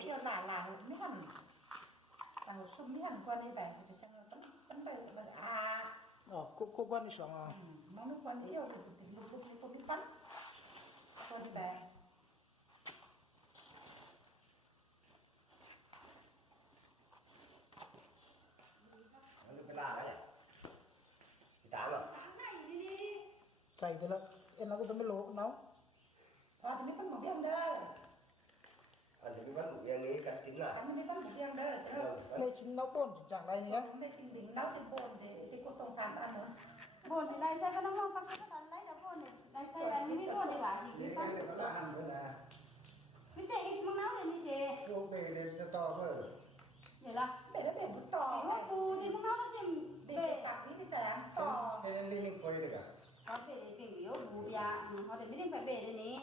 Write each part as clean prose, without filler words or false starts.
เชื่อหลาไม่หันหลังซุ่มไม่หันกว่านี้แบบจะตั้งแต่มันอ๋อคุกวันที่สองอ่ะมาลูกวันเดียวถึงลูกที่ปั้นตัวที่แบบมันเป็นลาแล้วเนี่ยพี่ตามเหรอใจแต่ละเอ็นเราก็จะไม่รู้เนาะพอทีนี้ปั้นหมูเบี้ยงเด้ออันนี้มันอย่างนี้กันจริงอ่ะอันนี้ปั้นหมูเบี้ยงเด้อเลยชิ้นเนาป้นจากไรเนี่ยไม่จริงจริงเล่าที่โบนที่กูต้องการอันนั้นโบนสิไล่ใช้ก็น้องๆฟังก็ตอนไล่กับโบนไล่ใช้อันนี้ไม่โบนดีกว่าจริงๆปั้นไม่เตะอีกมั้งน้ำเลยนี่เชพวกเบรเลยจะต่อเมื่อเดี๋ยวละเบ็ดแล้วเบ็ดต่อ ไอ้ว่าปูที่มั้งน้ำก็สิเบ็ เบะ ดปากนี่จะต่อแค่นี้นี่คอยเลยกัน เขาเบะเก่งเยอะบูยาเขาแต่ไม่ได้ไปเบะเลยนี่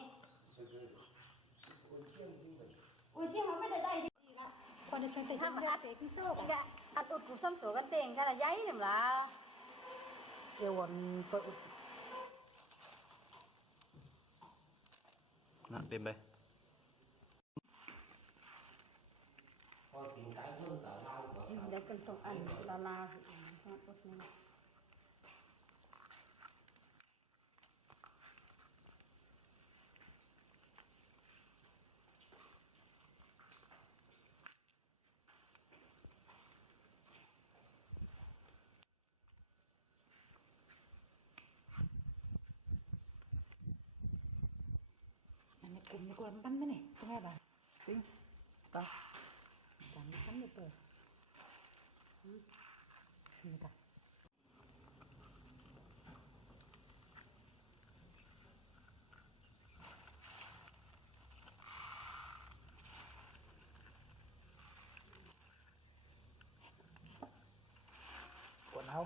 อุ้ยจริงเขาไม่ได้ได้ดีละคนจะใช้เบ็ด ถ้ามันอัดอีกอะอัดอุดกูซ้ำสวยกันเต่งกันละย้ายเนี่ยละเอวันเปิดน่ะเต็มไปพอกินไก่เพิ่มแต่เราเดี๋ยวกันตรงอันลาอุดนึงในกลุ่มในกลุ่มปั้นไหมเนี่ยใช่ไหมบ้าติ้งตั้งปั้นปั้นไม่เปิดนี่ค่ะกดเอา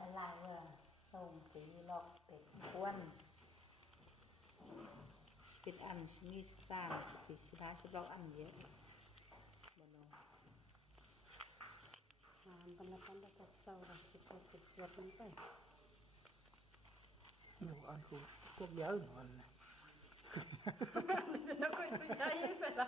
ละลายเลยส้มสีลอกเป็ดควนเป็ดอันมีสตาร์สปิสลาสลอกอันเยอะบนน้องบรรลับแล้วก็เจ้าละสิบหกรถมันไปอยู่อันกูพวกเยอะหน่อยแล้วก็ย้ายไปละ